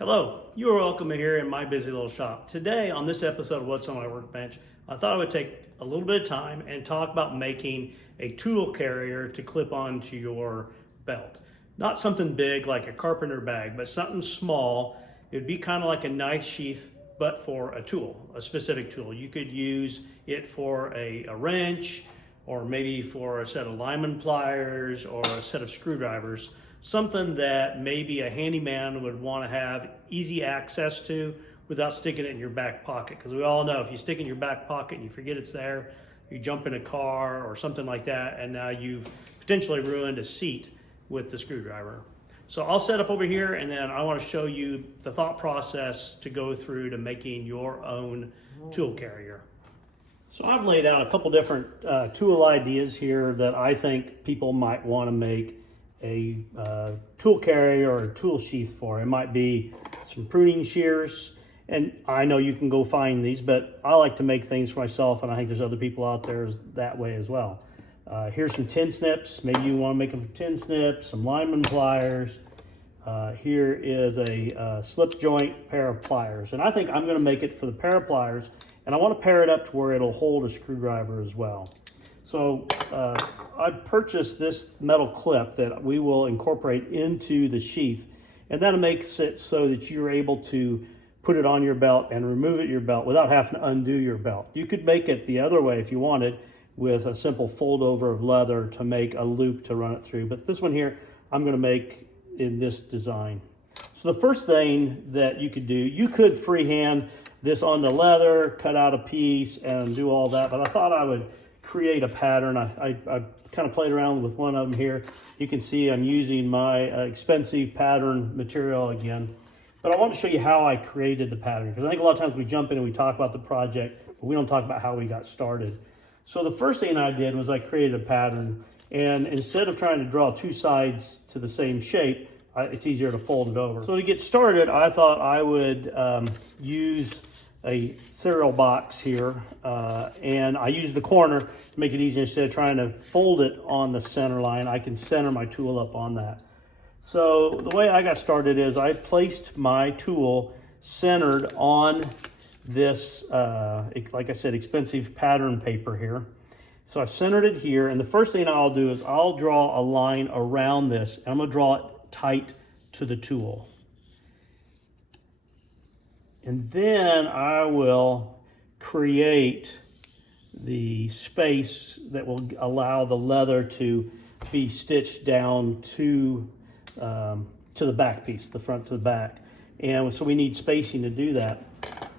Hello, you are welcome here in my busy little shop. Today on this episode of What's on My Workbench, I thought I would take a little bit of time and talk about making a tool carrier to clip onto your belt. Not something big like a carpenter bag, but something small. It would be kind of like a knife sheath, but for a tool, a specific tool. You could use it for a wrench, or maybe for a set of lineman pliers or a set of screwdrivers. Something that maybe a handyman would want to have easy access to without sticking it in your back pocket. Because we all know if you stick it in your back pocket and you forget it's there, you jump in a car or something like that, and now you've potentially ruined a seat with the screwdriver. So I'll set up over here, and then I want to show you the thought process to go through to making your own tool carrier. So I've laid out a couple different tool ideas here that I think people might want to make a tool carrier or a tool sheath for. It might be some pruning shears, and I know you can go find these, but I like to make things for myself, and I think there's other people out there that way as well. Here's some tin snips. Maybe you want to make them for tin snips, some lineman pliers. Here is a slip joint pair of pliers, and I think I'm going to make it for the pair of pliers, and I want to pair it up to where it'll hold a screwdriver as well. So I purchased this metal clip that we will incorporate into the sheath, and that makes it so that you're able to put it on your belt and remove it your belt without having to undo your belt. You could make it the other way if you wanted, with a simple fold over of leather to make a loop to run it through. But this one here, I'm going to make in this design. So the first thing that you could do, you could freehand this on the leather, cut out a piece and do all that, but I thought I would create a pattern. I kind of played around with one of them here. You can see I'm using my expensive pattern material again, but I want to show you how I created the pattern, because I think a lot of times we jump in and we talk about the project, but we don't talk about how we got started. So the first thing I did was I created a pattern, and instead of trying to draw two sides to the same shape, it's easier to fold it over. So to get started, I thought I would use a cereal box here, and I use the corner to make it easier. Instead of trying to fold it on the center line, I can center my tool up on that. So the way I got started is I placed my tool centered on this, like I said, expensive pattern paper here. So I've centered it here, and the first thing I'll do is I'll draw a line around this, and I'm going to draw it tight to the tool. And then I will create the space that will allow the leather to be stitched down to the back piece, the front to the back. And so we need spacing to do that.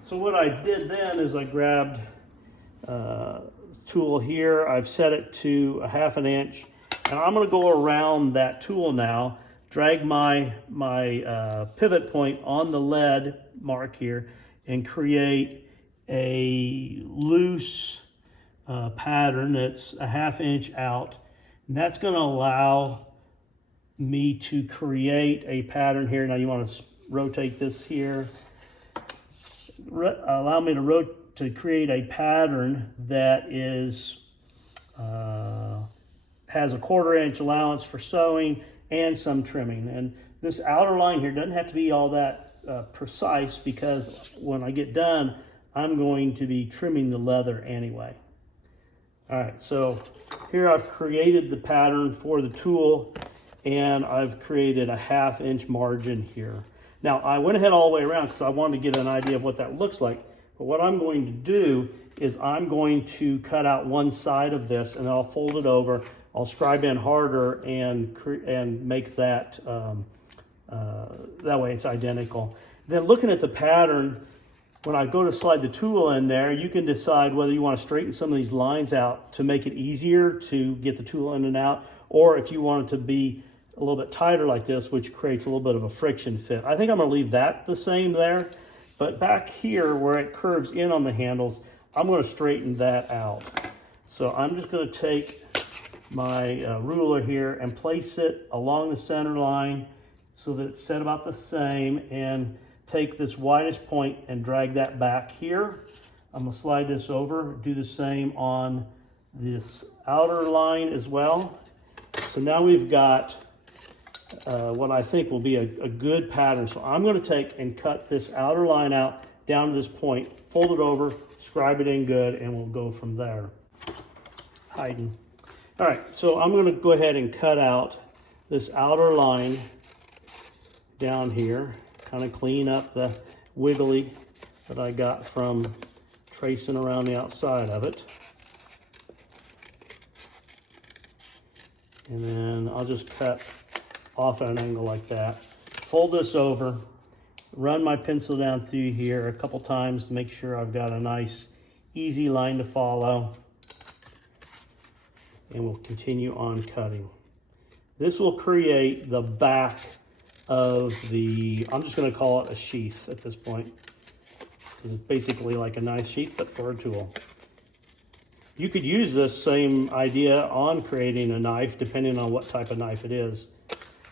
So what I did then is I grabbed the tool here. I've set it to 1/2 inch, and I'm going to go around that tool now, drag my pivot point on the lead mark here, and create a loose pattern that's 1/2 inch out. And that's going to allow me to create a pattern here. Now you want to rotate this here. Allow me to create a pattern that is has a 1/4 inch allowance for sewing and some trimming. And this outer line here doesn't have to be all that precise, because when I get done, I'm going to be trimming the leather anyway. All right, so here I've created the pattern for the tool, and I've created a 1/2 inch margin here. Now I went ahead all the way around because I wanted to get an idea of what that looks like. But what I'm going to do is I'm going to cut out one side of this, and I'll fold it over. I'll scribe in harder and make that that way it's identical. Then looking at the pattern, when I go to slide the tool in there, you can decide whether you want to straighten some of these lines out to make it easier to get the tool in and out, or if you want it to be a little bit tighter like this, which creates a little bit of a friction fit. I think I'm going to leave that the same there, but back here where it curves in on the handles, I'm going to straighten that out. So I'm just going to take my ruler here and place it along the center line so that it's set about the same, and take this widest point and drag that back here. I'm going to slide this over, do the same on this outer line as well. So now we've got what I think will be a good pattern. So I'm going to take and cut this outer line out down to this point, fold it over, scribe it in good, and we'll go from there. Hiding. All right, so I'm going to go ahead and cut out this outer line down here, kind of clean up the wiggly that I got from tracing around the outside of it. And then I'll just cut off at an angle like that. Fold this over, run my pencil down through here a couple times to make sure I've got a nice, easy line to follow. And we'll continue on cutting. This will create the back of the, I'm just going to call it a sheath at this point, because it's basically like a knife sheath, but for a tool. You could use this same idea on creating a knife, depending on what type of knife it is.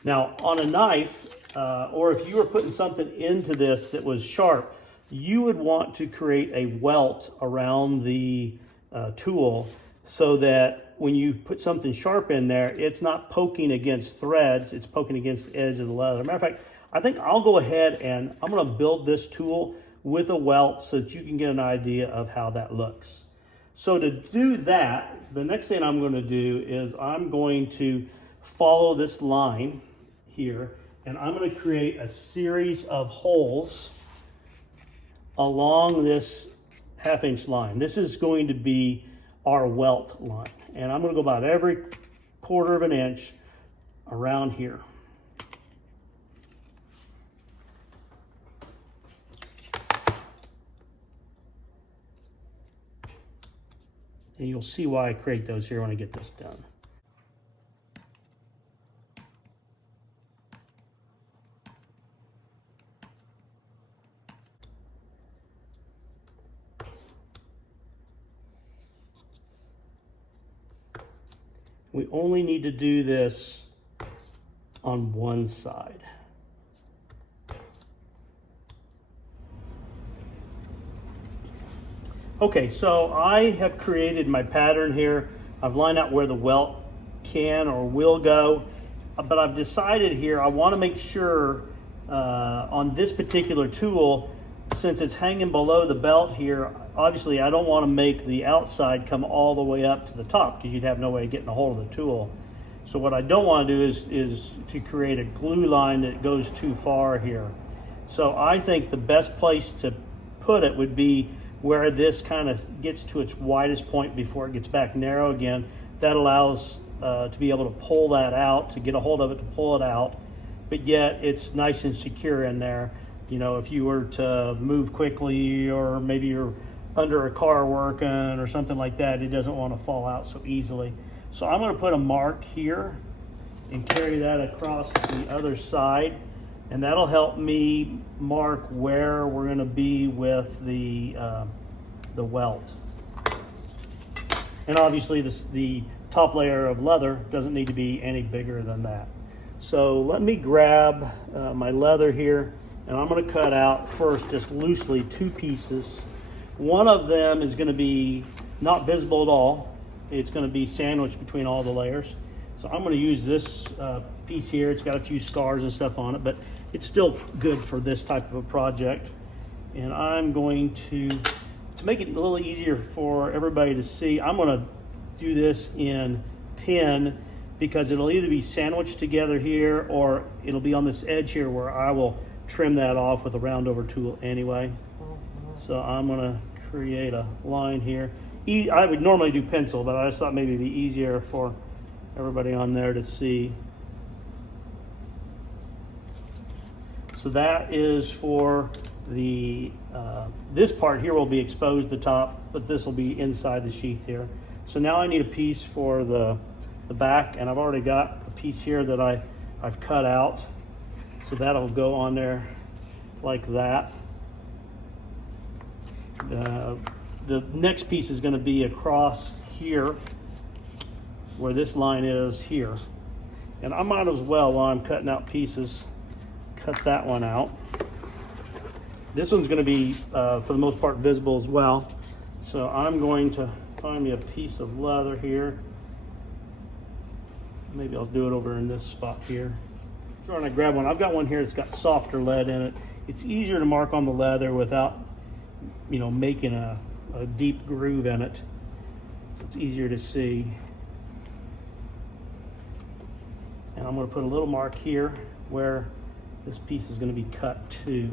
Now, on a knife, or if you were putting something into this that was sharp, you would want to create a welt around the tool so that when you put something sharp in there, it's not poking against threads, it's poking against the edge of the leather. Matter of fact, I think I'll go ahead and I'm going to build this tool with a welt so that you can get an idea of how that looks. So to do that, the next thing I'm going to do is I'm going to follow this line here, and I'm going to create a series of holes along this 1/2 inch line. This is going to be our welt line, and I'm going to go about every 1/4 of an inch around here. And you'll see why I create those here when I get this done. We only need to do this on one side. Okay, so I have created my pattern here. I've lined out where the welt can or will go, but I've decided here I want to make sure on this particular tool, since it's hanging below the belt here, obviously I don't want to make the outside come all the way up to the top because you'd have no way of getting a hold of the tool. So what I don't want to do is to create a glue line that goes too far here. So I think the best place to put it would be where this kind of gets to its widest point before it gets back narrow again. That allows to be able to pull that out, to get a hold of it, to pull it out, but yet it's nice and secure in there. You know, if you were to move quickly, or maybe you're under a car working or something like that, it doesn't want to fall out so easily. So I'm going to put a mark here and carry that across the other side, and that'll help me mark where we're going to be with the welt. And obviously the top layer of leather doesn't need to be any bigger than that. So let me grab my leather here, and I'm going to cut out first just loosely 2 pieces. One of them is going to be not visible at all. It's going to be sandwiched between all the layers. So I'm going to use this piece here. It's got a few scars and stuff on it, but it's still good for this type of a project. And I'm going to make it a little easier for everybody to see, I'm going to do this in pin, because it'll either be sandwiched together here or it'll be on this edge here where I will trim that off with a round over tool anyway. So I'm going to create a line here. I would normally do pencil, but I just thought maybe it'd be easier for everybody on there to see. So that is for the, this part here will be exposed the top, but this will be inside the sheath here. So now I need a piece for the back, and I've already got a piece here that I've cut out. So that'll go on there like that. The next piece is going to be across here where this line is here. And I might as well, while I'm cutting out pieces, cut that one out. This one's going to be, for the most part, visible as well. So I'm going to find me a piece of leather here. Maybe I'll do it over in this spot here. sure when I grab one, I've got one here that's got softer lead in it. It's easier to mark on the leather without, you know, making a deep groove in it. So it's easier to see. And I'm going to put a little mark here where this piece is going to be cut to.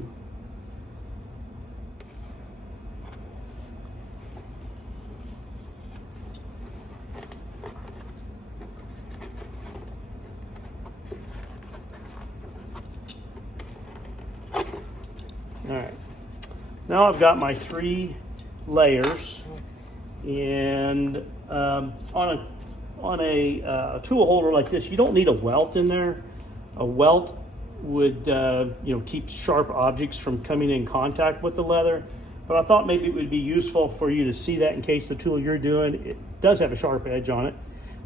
All right, now I've got my 3 layers, and on a tool holder like this, you don't need a welt in there. A welt would you know, keep sharp objects from coming in contact with the leather, but I thought maybe it would be useful for you to see that in case the tool you're doing, it does have a sharp edge on it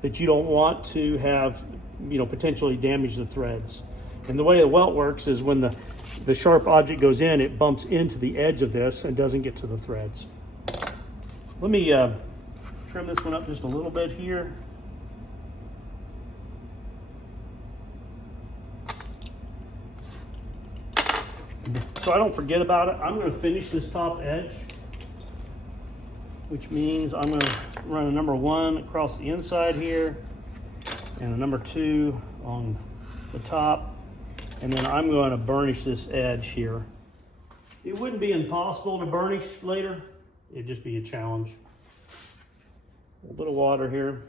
that you don't want to have, you know, potentially damage the threads. And the way the welt works is when the sharp object goes in, it bumps into the edge of this and doesn't get to the threads. Let me trim this one up just a little bit here. So I don't forget about it, I'm going to finish this top edge, which means I'm going to run a number 1 across the inside here and a number 2 on the top. And then I'm going to burnish this edge here. It wouldn't be impossible to burnish later. It'd just be a challenge. A little bit of water here.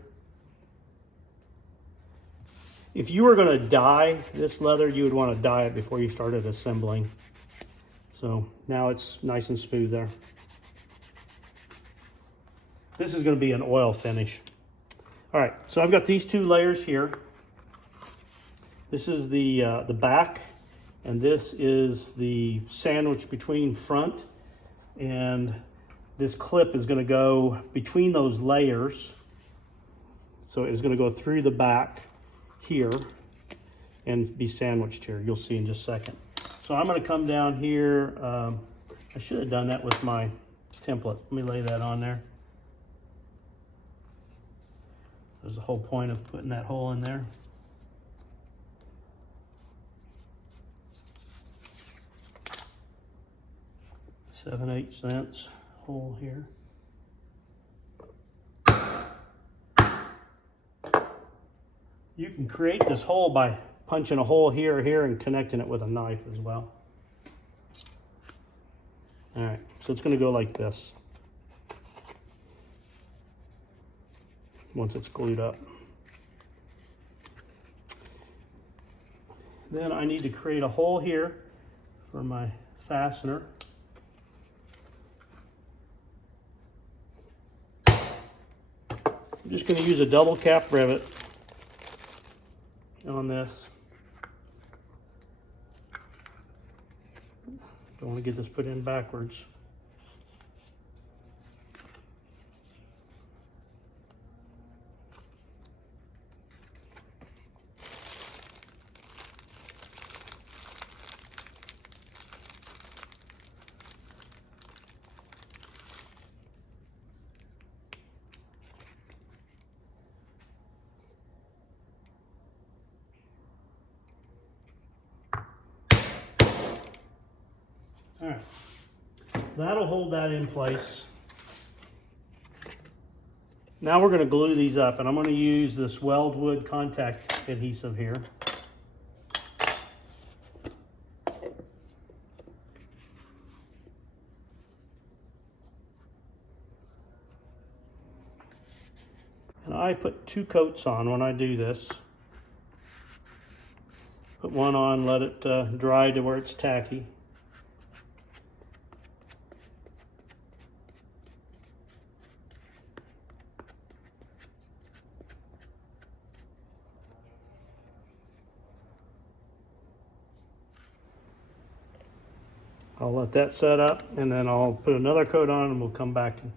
If you were going to dye this leather, you would want to dye it before you started assembling. So now it's nice and smooth there. This is going to be an oil finish. All right, so I've got these 2 layers here. This is the back, and this is the sandwich between front, and this clip is going to go between those layers. So it's going to go through the back here and be sandwiched here. You'll see in just a second. So I'm going to come down here. I should have done that with my template. Let me lay that on there. There's the whole point of putting that hole in there. 7/8 cents hole here. You can create this hole by punching a hole here or here and connecting it with a knife as well. All right, so it's going to go like this once it's glued up. Then I need to create a hole here for my fastener. I'm just going to use a double cap rivet on this. Don't want to get this put in backwards. All right, that'll hold that in place. Now we're going to glue these up, and I'm going to use this weldwood contact adhesive here. And I put 2 coats on when I do this. Put one on, let it dry to where it's tacky. I'll let that set up, and then I'll put another coat on, and we'll come back and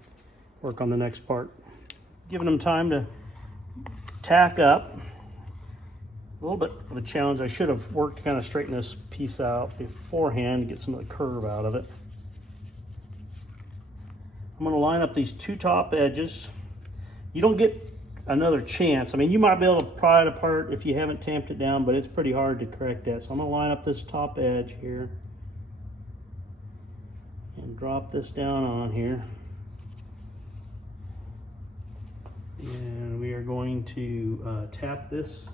work on the next part. Giving them time to tack up. A little bit of a challenge. I should have worked to kind of straighten this piece out beforehand to get some of the curve out of it. I'm going to line up these 2 top edges. You don't get another chance. I mean, you might be able to pry it apart if you haven't tamped it down, but it's pretty hard to correct that. So I'm gonna line up this top edge here and drop this down on here. And we are going to tap this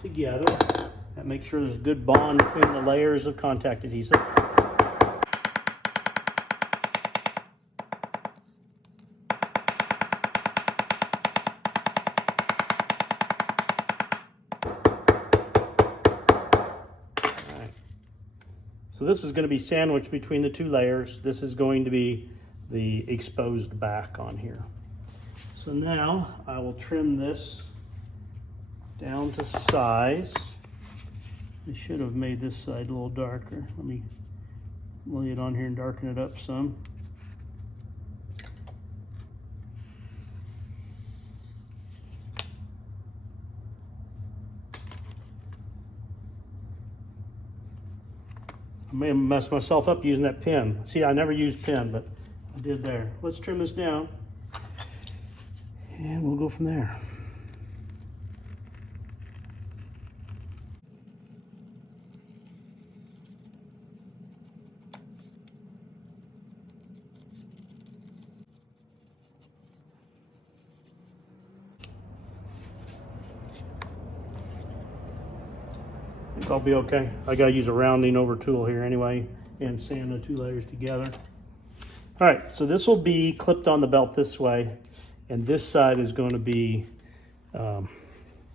together and make sure there's a good bond between the layers of contact adhesive. So this is going to be sandwiched between the two layers. This is going to be the exposed back on here. So now I will trim this down to size. I should have made this side a little darker. Let me lay it on here and darken it up some. I may have messed myself up using that pin. See, I never used pin, but I did there. Let's trim this down and we'll go from there. I think I'll be okay. I gotta use a rounding over tool here anyway and sand the two layers together. All right, so this will be clipped on the belt this way, and this side is going to be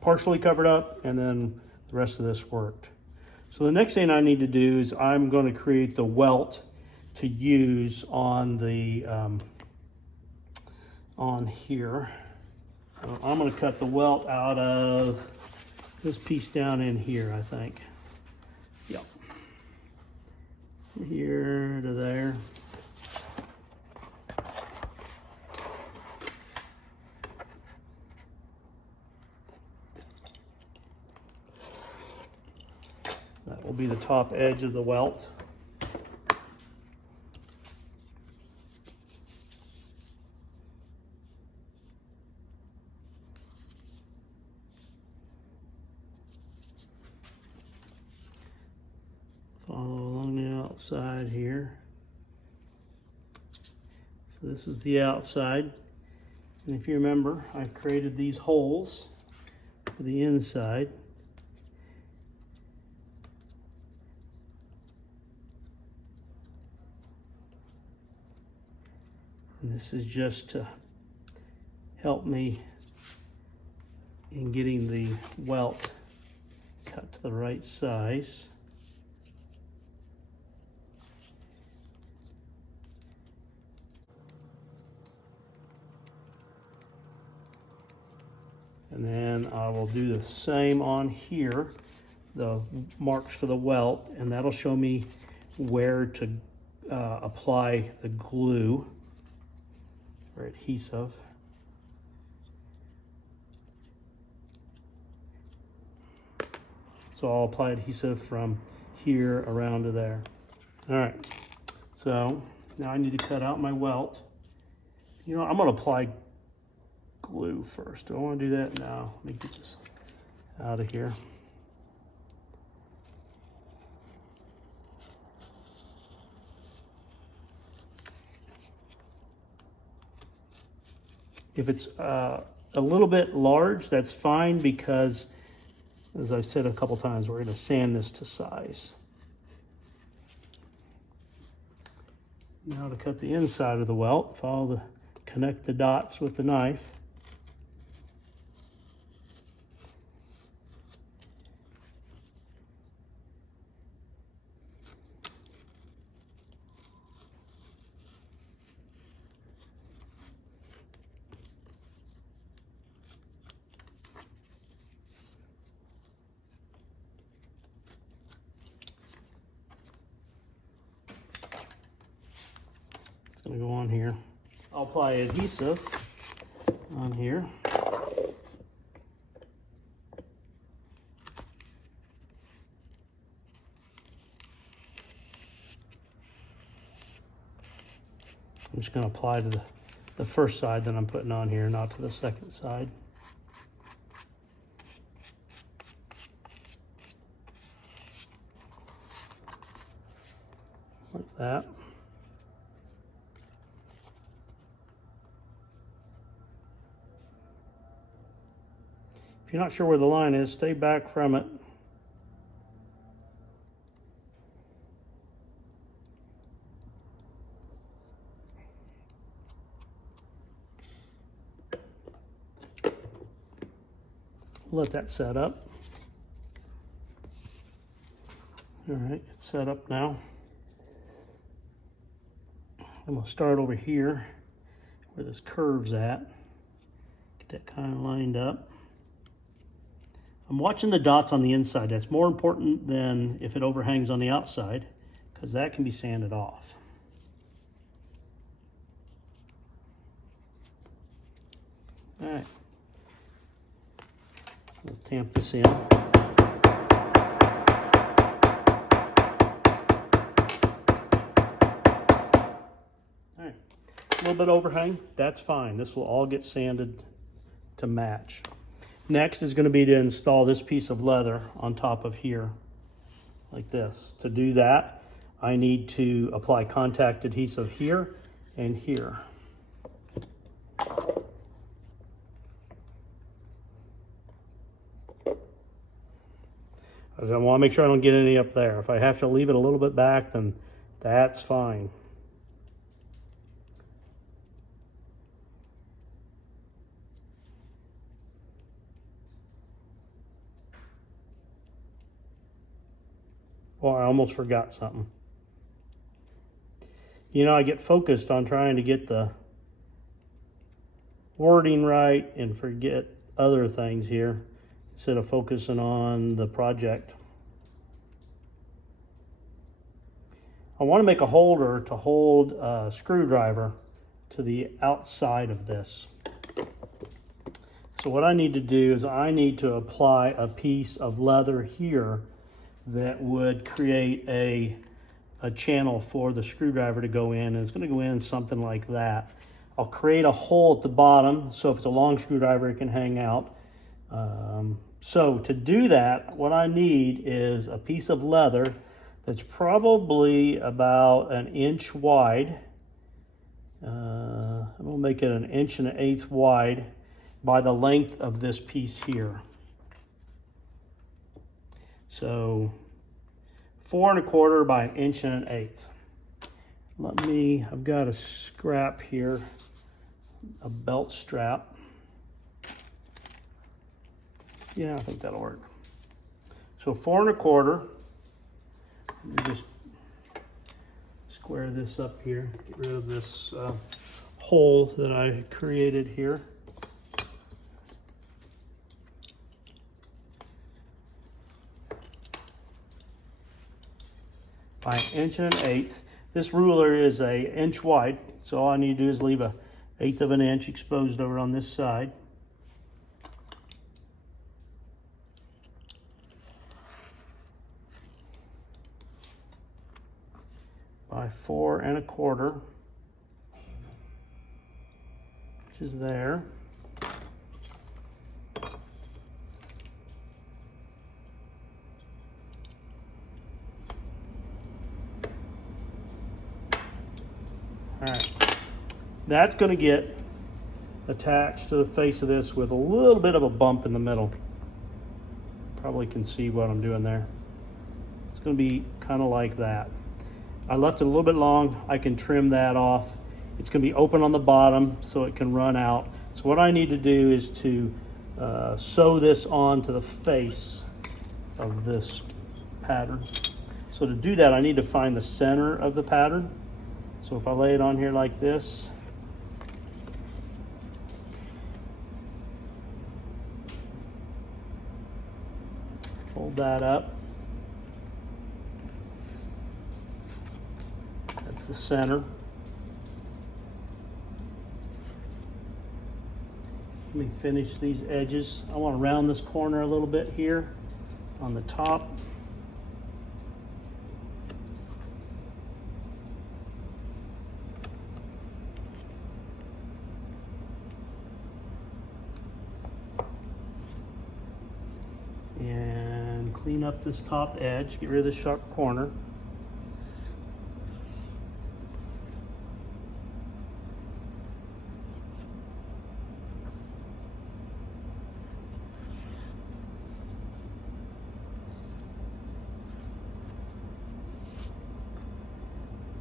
partially covered up, and then the rest of this worked. So the next thing I need to do is I'm going to create the welt to use on the on here. I'm going to cut the welt out of this piece down in here, I think. Yep. From here to there. That will be the top edge of the welt. Follow along the outside here. So this is the outside. And if you remember, I created these holes for the inside. And this is just to help me in getting the welt cut to the right size. And then I will do the same on here, the marks for the welt, and that'll show me where to apply the glue or adhesive. So I'll apply adhesive from here around to there. All right, so now I need to cut out my welt. You know, I'm gonna apply glue first. Do I want to do that? No, let me get this out of here. If it's a little bit large, that's fine, because as I said a couple times, we're going to sand this to size. Now to cut the inside of the welt, connect the dots with the knife. Gonna go on here. I'll apply adhesive on here. I'm just gonna apply to the first side that I'm putting on here, not to the second side. that. If you're not sure where the line is, stay back from it. Let that set up. All right, it's set up now. I'm gonna start over here where this curve's at. Get that kind of lined up. I'm watching the dots on the inside. That's more important than if it overhangs on the outside, because that can be sanded off. All right, we'll tamp this in. All right, a little bit overhang, that's fine. This will all get sanded to match. Next is going to be to install this piece of leather on top of here, like this. To do that, I need to apply contact adhesive here and here. I want to make sure I don't get any up there. If I have to leave it a little bit back, then that's fine. Oh, I almost forgot something. You know, I get focused on trying to get the wording right and forget other things here instead of focusing on the project. I want to make a holder to hold a screwdriver to the outside of this. So what I need to do is I need to apply a piece of leather here that would create a channel for the screwdriver to go in, and it's going to go in something like that. I'll create a hole at the bottom, so if it's a long screwdriver, it can hang out. So to do that, what I need is a piece of leather that's probably about 1 inch wide. I'm going to make it 1 1/8 inches wide by the length of this piece here. So 4 1/4 by 1 1/8 inches. I've got a scrap here, a belt strap. Yeah, I think that'll work. So 4 1/4. Let me just square this up here, get rid of this hole that I created here. By 1 1/8 inches. This ruler is 1 inch wide, so all I need to do is leave 1/8 of an inch exposed over on this side. By 4 1/4, which is there. All right, that's going to get attached to the face of this with a little bit of a bump in the middle. Probably can see what I'm doing there. It's going to be kind of like that. I left it a little bit long. I can trim that off. It's going to be open on the bottom so it can run out. So what I need to do is to sew this onto the face of this pattern. So to do that, I need to find the center of the pattern. So if I lay it on here like this, fold that up. That's the center. Let me finish these edges. I want to round this corner a little bit here on the top. And clean up this top edge, get rid of the sharp corner.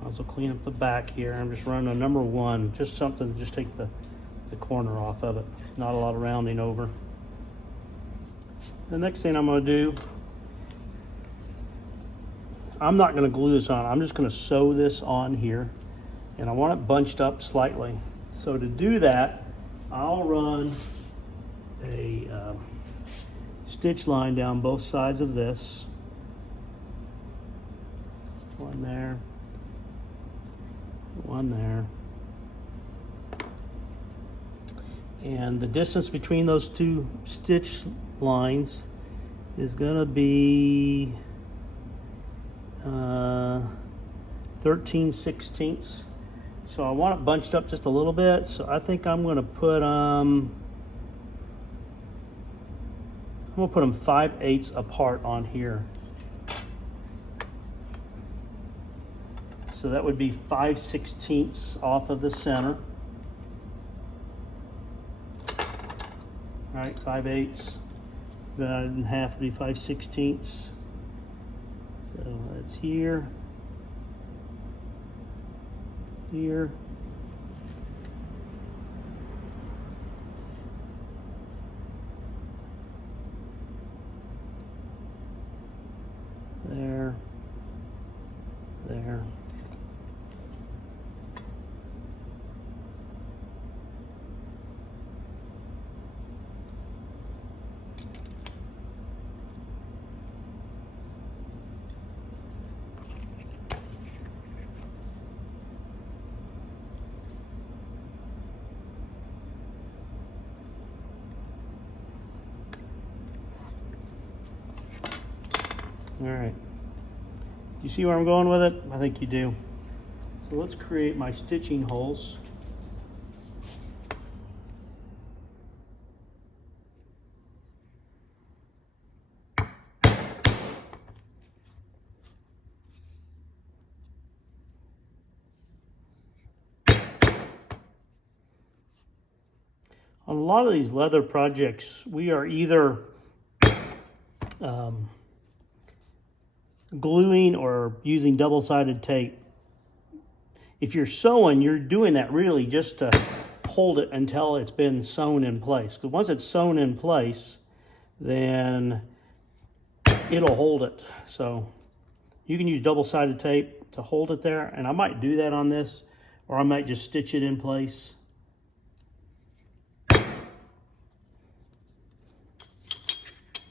Also clean up the back here. I'm just running a number 1, just something to just take the corner off of it. Not a lot of rounding over. The next thing I'm going to do, I'm not going to glue this on. I'm just going to sew this on here, and I want it bunched up slightly. So to do that, I'll run a stitch line down both sides of this. One there, one there. And the distance between those 2 stitch lines is going to be 13/16. So I want it bunched up just a little bit. So I think I'm going to put I'm going to put them 5/8 apart on here. So that would be 5/16 off of the center. All right, 5/8 divided in half would be 5/16. So that's here, here, there, there. All right, you see where I'm going with it? I think you do. So let's create my stitching holes. On a lot of these leather projects, we are either gluing or using double-sided tape. If you're sewing, you're doing that really just to hold it until it's been sewn in place. Because once it's sewn in place, then it'll hold it. So you can use double-sided tape to hold it there, and I might do that on this, or I might just stitch it in place.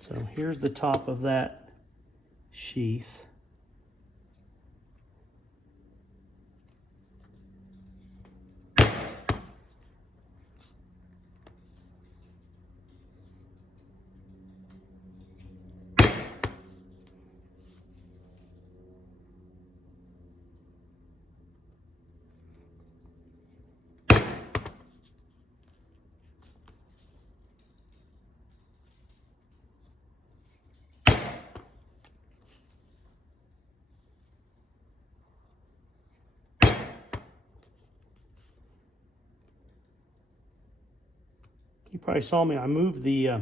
So here's the top of that sheath. You probably saw me, I moved the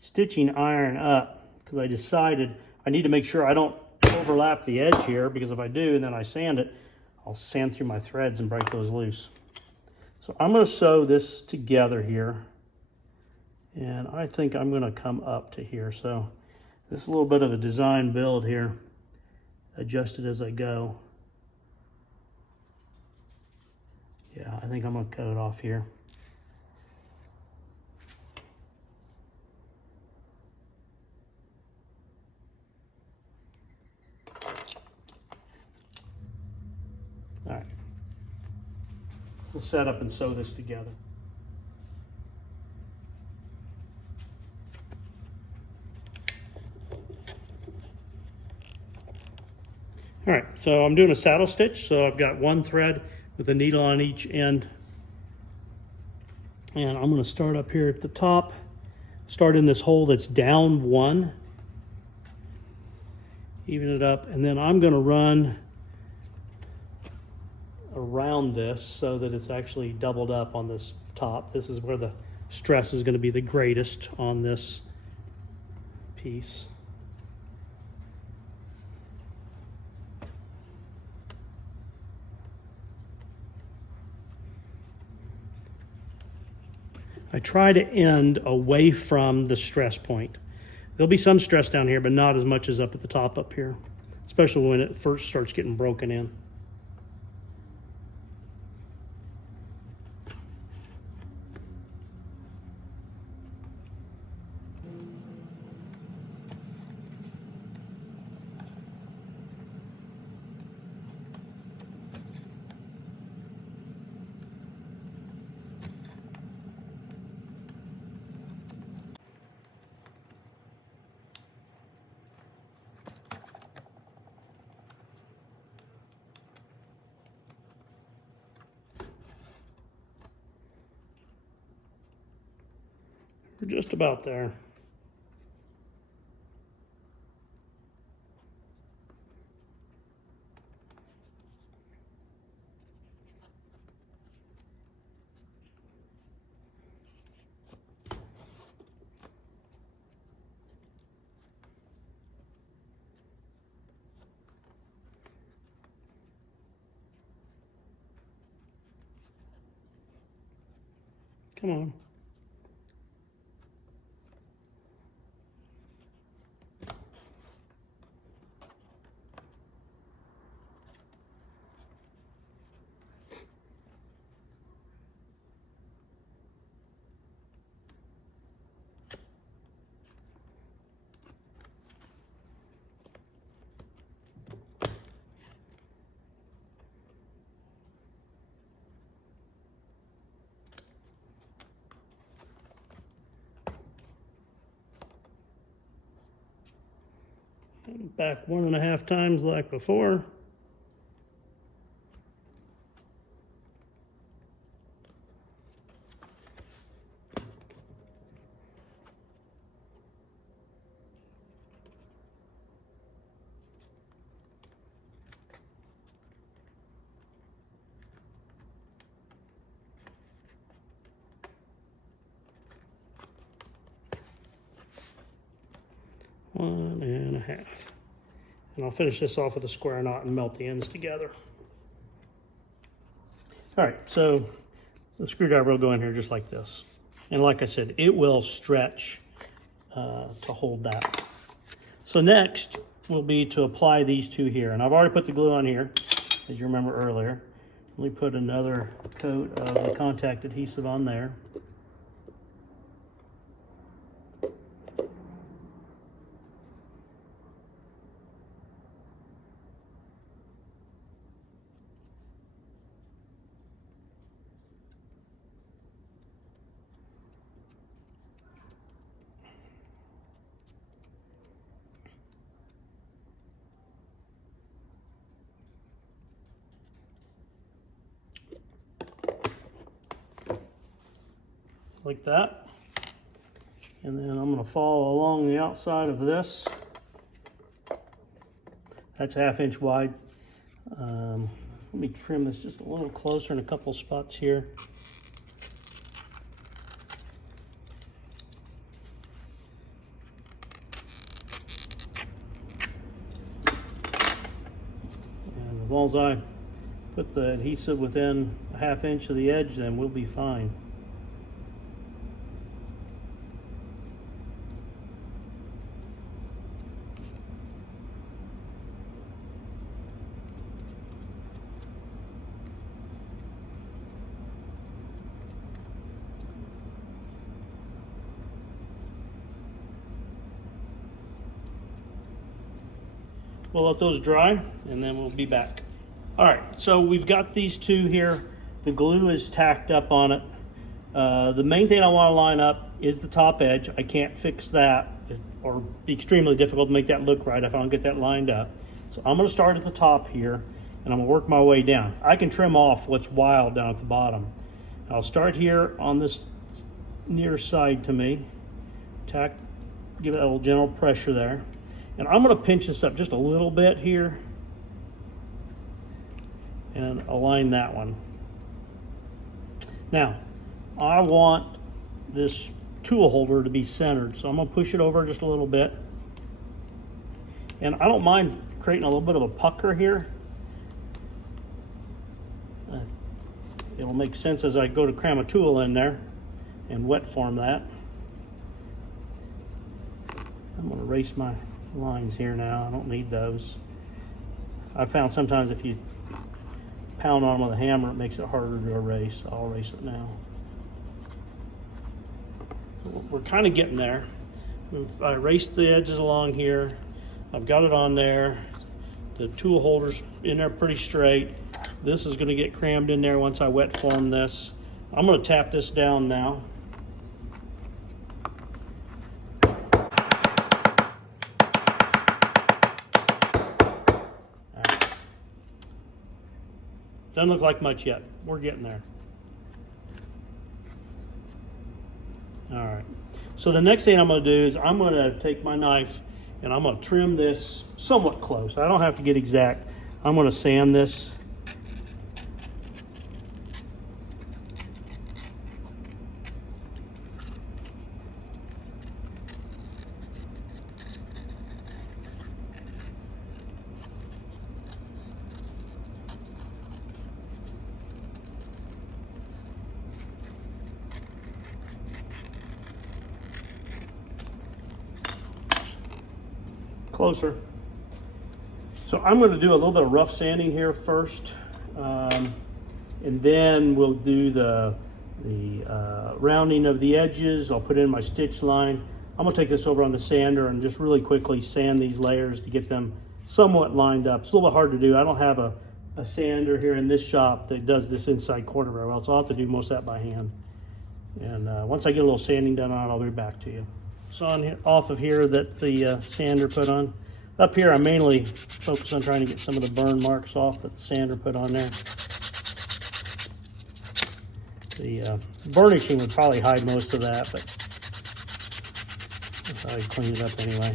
stitching iron up because I decided I need to make sure I don't overlap the edge here, because if I do and then I sand it, I'll sand through my threads and break those loose. So I'm going to sew this together here, and I think I'm going to come up to here. So this is a little bit of a design build here, adjust it as I go. Yeah, I think I'm going to cut it off here. All right, we'll set up and sew this together. All right, so I'm doing a saddle stitch. So I've got one thread with a needle on each end. And I'm gonna start up here at the top, start in this hole that's down 1, even it up, and then I'm gonna run around this so that it's actually doubled up on this top. This is where the stress is going to be the greatest on this piece. I try to end away from the stress point. There'll be some stress down here, but not as much as up at the top up here, especially when it first starts getting broken in. We're just about there. Come on. Back 1.5 times like before. One and a half. And I'll finish this off with a square knot and melt the ends together. All right, so the screwdriver will go in here just like this. And like I said, it will stretch to hold that. So next will be to apply these two here. And I've already put the glue on here, as you remember earlier. Let me put another coat of the contact adhesive on there. Like that. And then I'm going to follow along the outside of this. That's 1/2 inch wide. Let me trim this just a little closer in a couple spots here. And as long as I put the adhesive within 1/2 inch of the edge, then we'll be fine. We'll let those dry and then we'll be back. All right, so we've got these two here. The glue is tacked up on it. The main thing I want to line up is the top edge. I can't fix that, or be extremely difficult to make that look right if I don't get that lined up. So I'm going to start at the top here and I'm going to work my way down. I can trim off what's wild down at the bottom. I'll start here on this near side to me. Tack, give it a little gentle pressure there. And I'm going to pinch this up just a little bit here and align that one. Now, I want this tool holder to be centered, so I'm going to push it over just a little bit. And I don't mind creating a little bit of a pucker here. It'll make sense as I go to cram a tool in there. and wet form that. I'm going to erase my lines here now. I don't need those. I found sometimes if you pound on them with a hammer, it makes it harder to erase. I'll erase it now. We're kind of getting there. I erased the edges along here. I've got it on there. The tool holder's in there pretty straight. This is going to get crammed in there once I wet form this. I'm going to tap this down now. Right. Doesn't look like much yet. We're getting there. All right. So the next thing I'm going to do is I'm going to take my knife and I'm going to trim this somewhat close. I don't have to get exact. I'm going to sand this. Closer. So I'm going to do a little bit of rough sanding here first, and then we'll do the rounding of the edges. I'll put in my stitch line. I'm going to take this over on the sander and just really quickly sand these layers to get them somewhat lined up. It's a little bit hard to do. I don't have a sander here in this shop that does this inside quarter very well, so I'll have to do most of that by hand. And once I get a little sanding done on it, I'll be back to you. So on here, off of here that the sander put on. Up here, I mainly focus on trying to get some of the burn marks off that the sander put on there. The burnishing would probably hide most of that, but I'll probably clean it up anyway.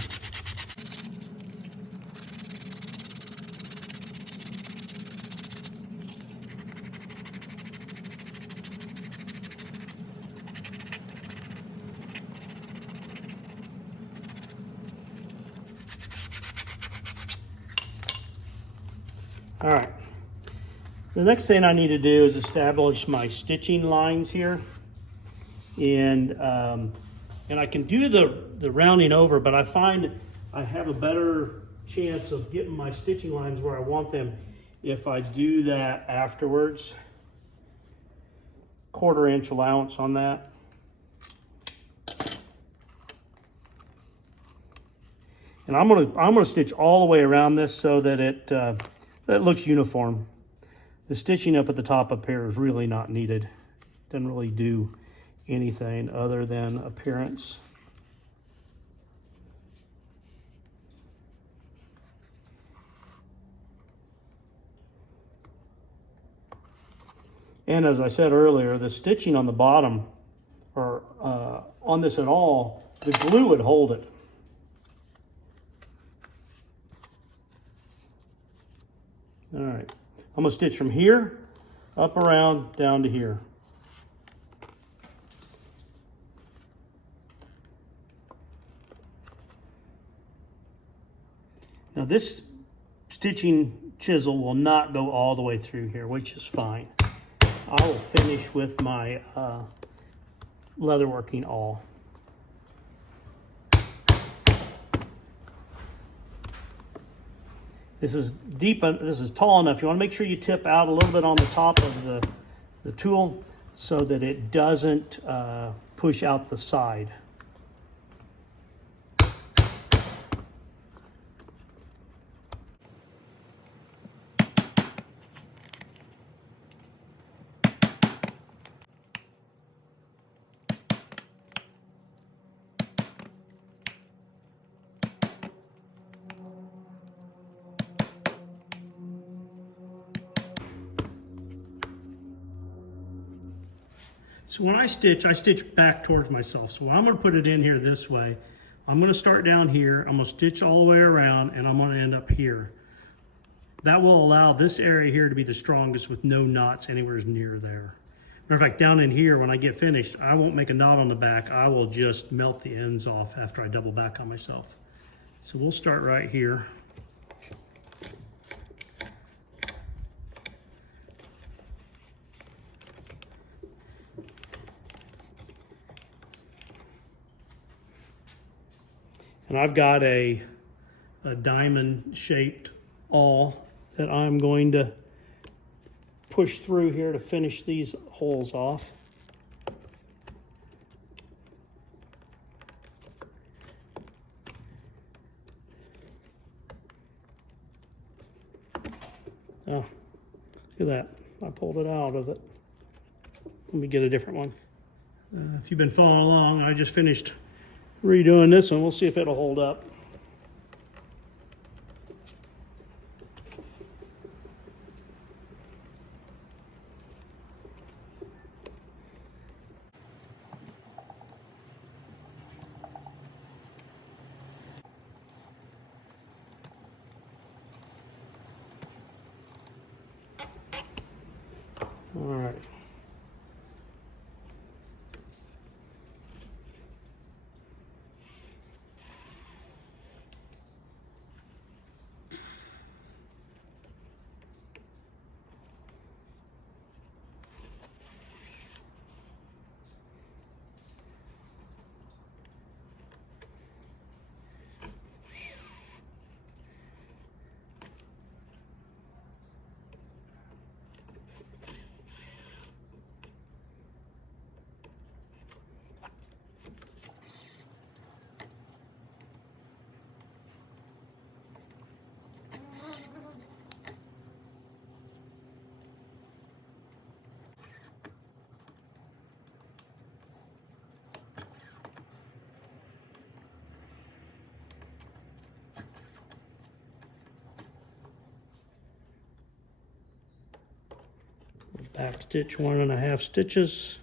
All right, the next thing I need to do is establish my stitching lines here. And I can do the rounding over, but I find I have a better chance of getting my stitching lines where I want them if I do that afterwards. 1/4 inch allowance on that. And I'm gonna stitch all the way around this so that it looks uniform. The stitching up at the top up here is really not needed. Doesn't really do anything other than appearance. And as I said earlier, the stitching on the bottom, or on this at all, the glue would hold it. All right, I'm gonna stitch from here, up around, down to here. Now this stitching chisel will not go all the way through here, which is fine. I will finish with my leatherworking awl. This is deep, this is tall enough. You want to make sure you tip out a little bit on the top of the tool so that it doesn't push out the side. So when I stitch back towards myself. So I'm going to put it in here this way. I'm going to start down here. I'm going to stitch all the way around, and I'm going to end up here. That will allow this area here to be the strongest with no knots anywhere near there. Matter of fact, down in here, when I get finished, I won't make a knot on the back. I will just melt the ends off after I double back on myself. So we'll start right here. And I've got a diamond shaped awl that I'm going to push through here to finish these holes off. Oh, look at that. I pulled it out of it. Let me get a different one. If you've been following along, I just finished redoing this one. We'll see if it'll hold up. All right. Back stitch 1.5 stitches.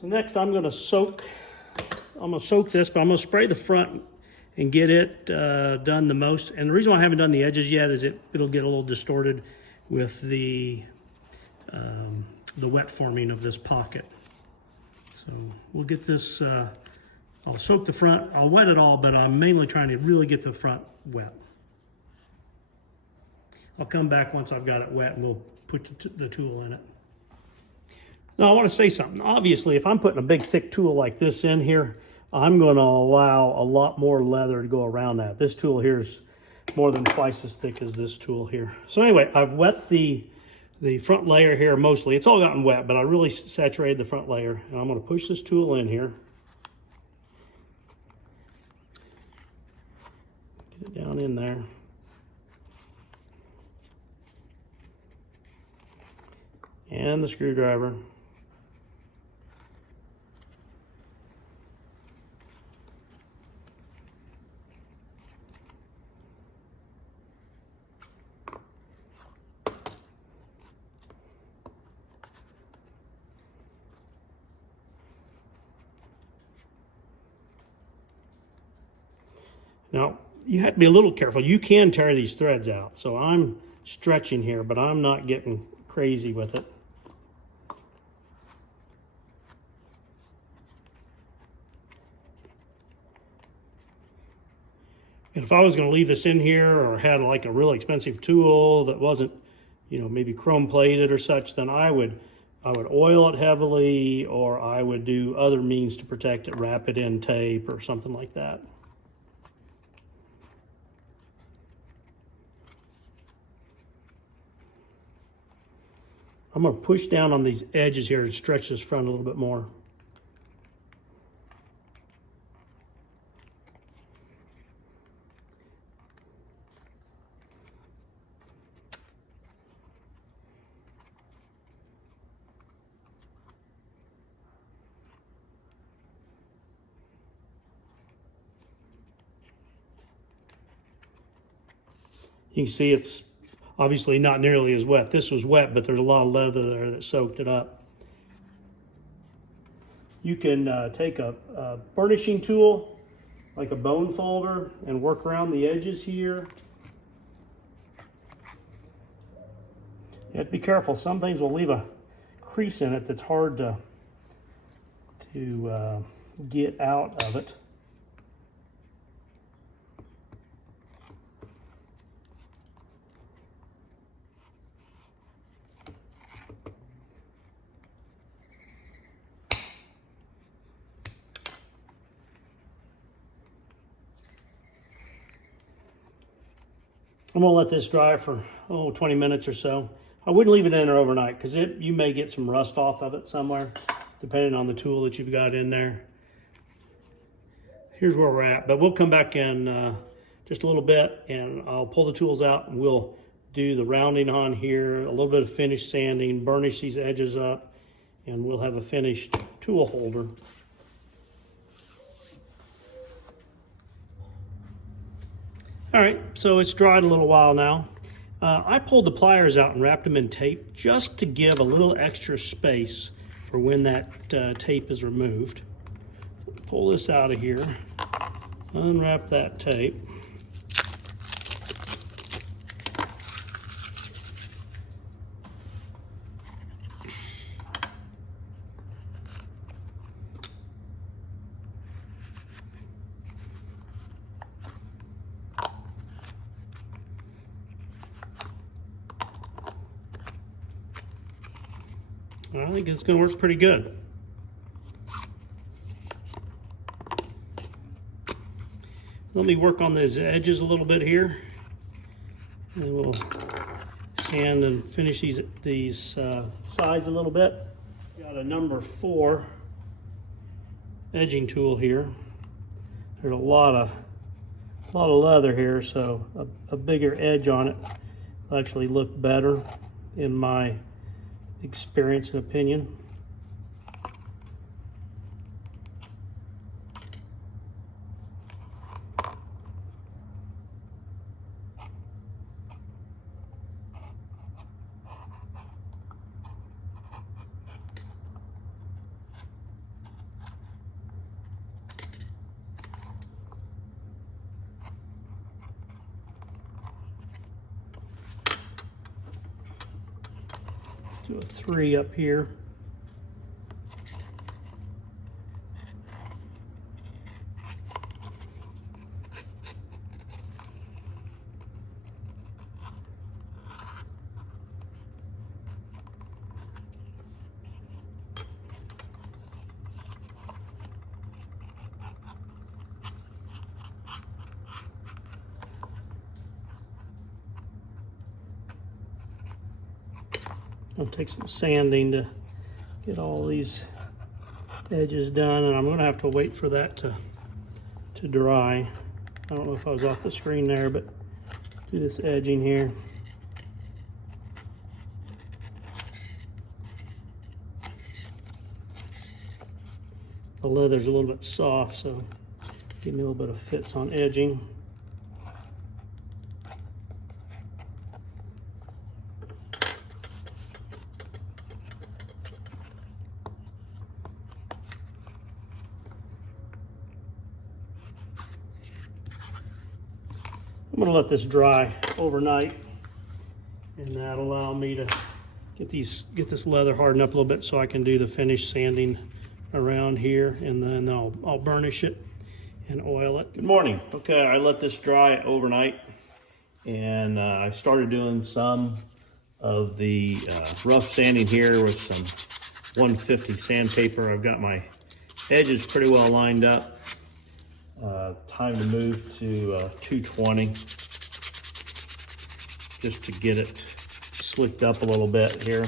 So next I'm going to soak this, but I'm going to spray the front and get it done the most. And the reason why I haven't done the edges yet is it'll get a little distorted with the wet forming of this pocket. So we'll get this, I'll soak the front, I'll wet it all, but I'm mainly trying to really get the front wet. I'll come back once I've got it wet and we'll put the tool in it. Now I want to say something. Obviously, if I'm putting a big thick tool like this in here, I'm going to allow a lot more leather to go around that. This tool here is more than twice as thick as this tool here. So anyway, I've wet the front layer here mostly. It's all gotten wet, but I really saturated the front layer. And I'm going to push this tool in here. Get it down in there. And the screwdriver. Now, you have to be a little careful. You can tear these threads out. So I'm stretching here, but I'm not getting crazy with it. And if I was going to leave this in here or had like a really expensive tool that wasn't, you know, maybe chrome plated or such, then I would oil it heavily, or I would do other means to protect it, wrap it in tape or something like that. I'm going to push down on these edges here and stretch this front a little bit more. You can see it's obviously not nearly as wet. This was wet, but there's a lot of leather there that soaked it up. You can take a burnishing tool, like a bone folder, and work around the edges here. You have to be careful. Some things will leave a crease in it that's hard to get out of it. I'm gonna let this dry for 20 minutes or so. I wouldn't leave it in there overnight because you may get some rust off of it somewhere, depending on the tool that you've got in there. Here's where we're at, but we'll come back in just a little bit and I'll pull the tools out and we'll do the rounding on here, a little bit of finish sanding, burnish these edges up, and we'll have a finished tool holder. All right, so it's dried a little while now. I pulled the pliers out and wrapped them in tape just to give a little extra space for when that tape is removed. Pull this out of here, unwrap that tape. I think it's going to work pretty good. Let me work on these edges a little bit here, and we'll sand and finish these sides a little bit. Got a number 4 edging tool here. There's a lot of leather here, so a bigger edge on it will actually look better in my experience and opinion. Do a 3 up here. I'll take some sanding to get all these edges done, and I'm going to have to wait for that to dry. I don't know if I was off the screen there, but do this edging here. The leather's a little bit soft, so give me a little bit of fits on edging. I'm going to let this dry overnight, and that'll allow me to get this leather hardened up a little bit so I can do the finish sanding around here, and then I'll burnish it and oil it. Good morning. Okay, I let this dry overnight, and I started doing some of the rough sanding here with some 150 sandpaper. I've got my edges pretty well lined up. Time to move to 220 just to get it slicked up a little bit here.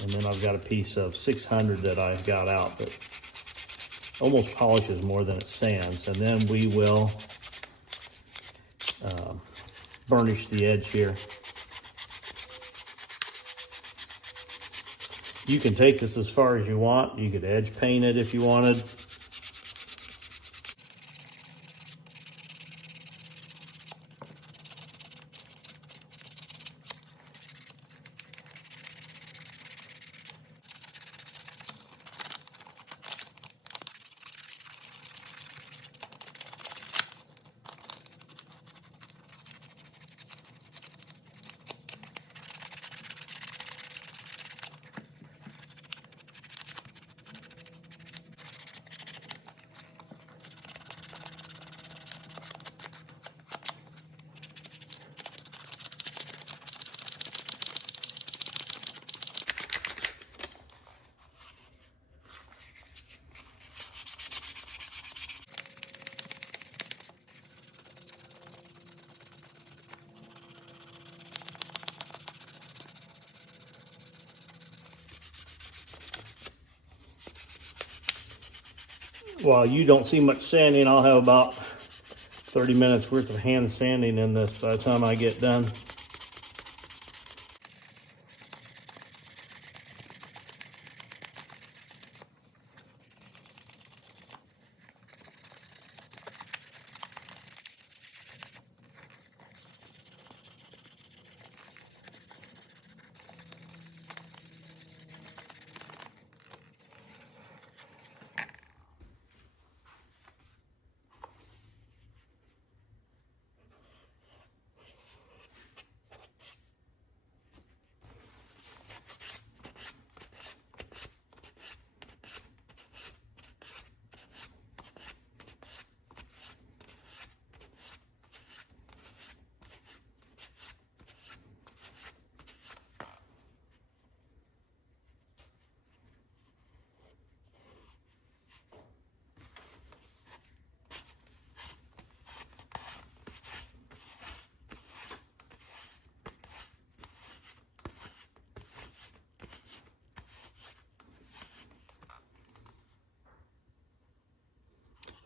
And then I've got a piece of 600 that I got out that almost polishes more than it sands. And then we will burnish the edge here. You can take this as far as you want. You could edge paint it if you wanted. while you don't see much sanding, I'll have about 30 minutes worth of hand sanding in this by the time I get done.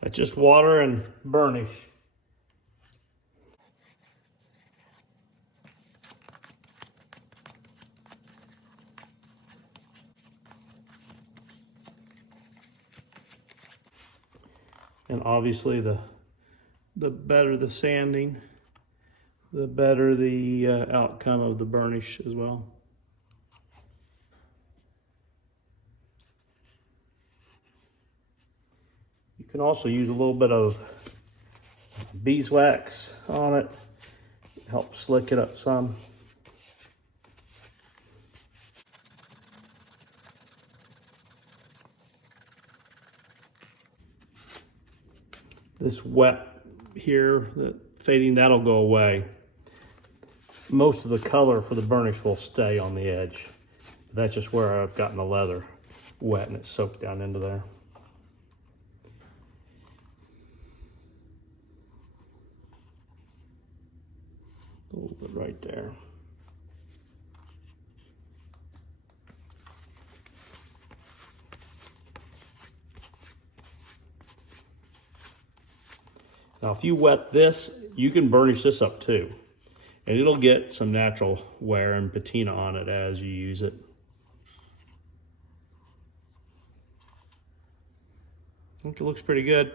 That's just water and burnish. And obviously the better the sanding, the better the outcome of the burnish as well. You can also use a little bit of beeswax on it, help slick it up some. This wet here, the fading, that'll go away. Most of the color for the burnish will stay on the edge. That's just where I've gotten the leather wet and it's soaked down into there. A little bit right there. Now, if you wet this, you can burnish this up too, and it'll get some natural wear and patina on it as you use it. I think it looks pretty good.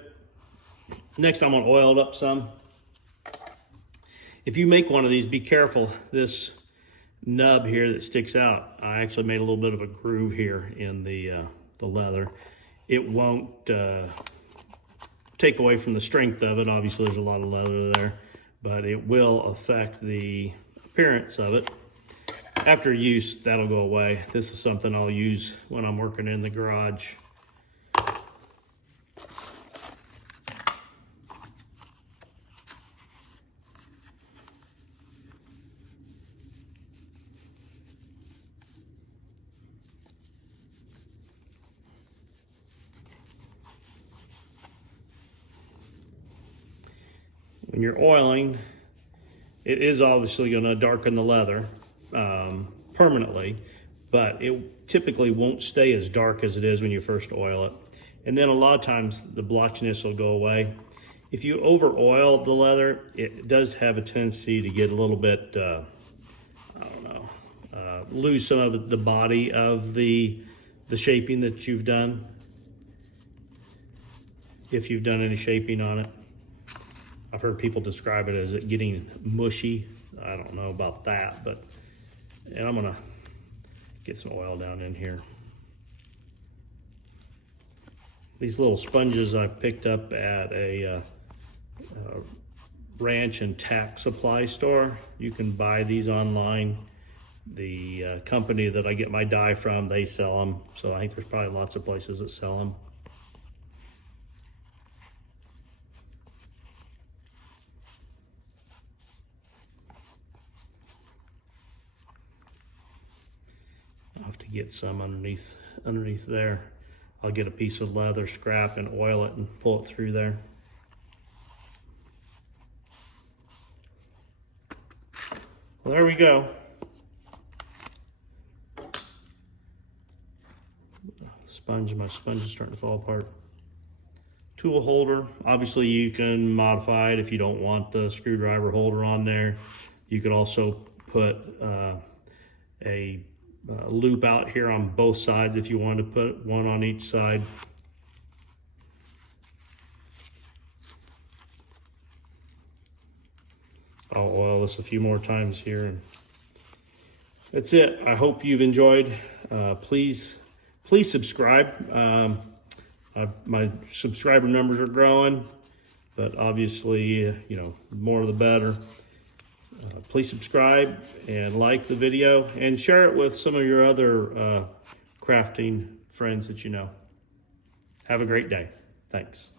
Next, I'm gonna oil it up some. If you make one of these, be careful. This nub here that sticks out, I actually made a little bit of a groove here in the leather. It won't take away from the strength of it. Obviously, there's a lot of leather there, but it will affect the appearance of it. After use, that'll go away. This is something I'll use when I'm working in the garage. When you're oiling, it is obviously going to darken the leather permanently, but it typically won't stay as dark as it is when you first oil it. And then a lot of times the blotchiness will go away. If you over oil the leather, it does have a tendency to get a little bit, I don't know, lose some of the body of the shaping that you've done, if you've done any shaping on it. I've heard people describe it as it getting mushy. I don't know about that, but, and I'm gonna get some oil down in here. These little sponges I picked up at a ranch and tack supply store. You can buy these online. The company that I get my dye from, they sell them. So I think there's probably lots of places that sell them. I'll have to get some underneath there. I'll get a piece of leather scrap and oil it and pull it through there. Well, there we go. My sponge is starting to fall apart. tool holder. Obviously you can modify it if you don't want the screwdriver holder on there. You could also put a loop out here on both sides if you wanted to put one on each side. I'll oil this a few more times here, and that's it. I hope you've enjoyed. Please subscribe. My subscriber numbers are growing, but obviously, you know, the more the better. Please subscribe and like the video and share it with some of your other crafting friends that you know. Have a great day. Thanks.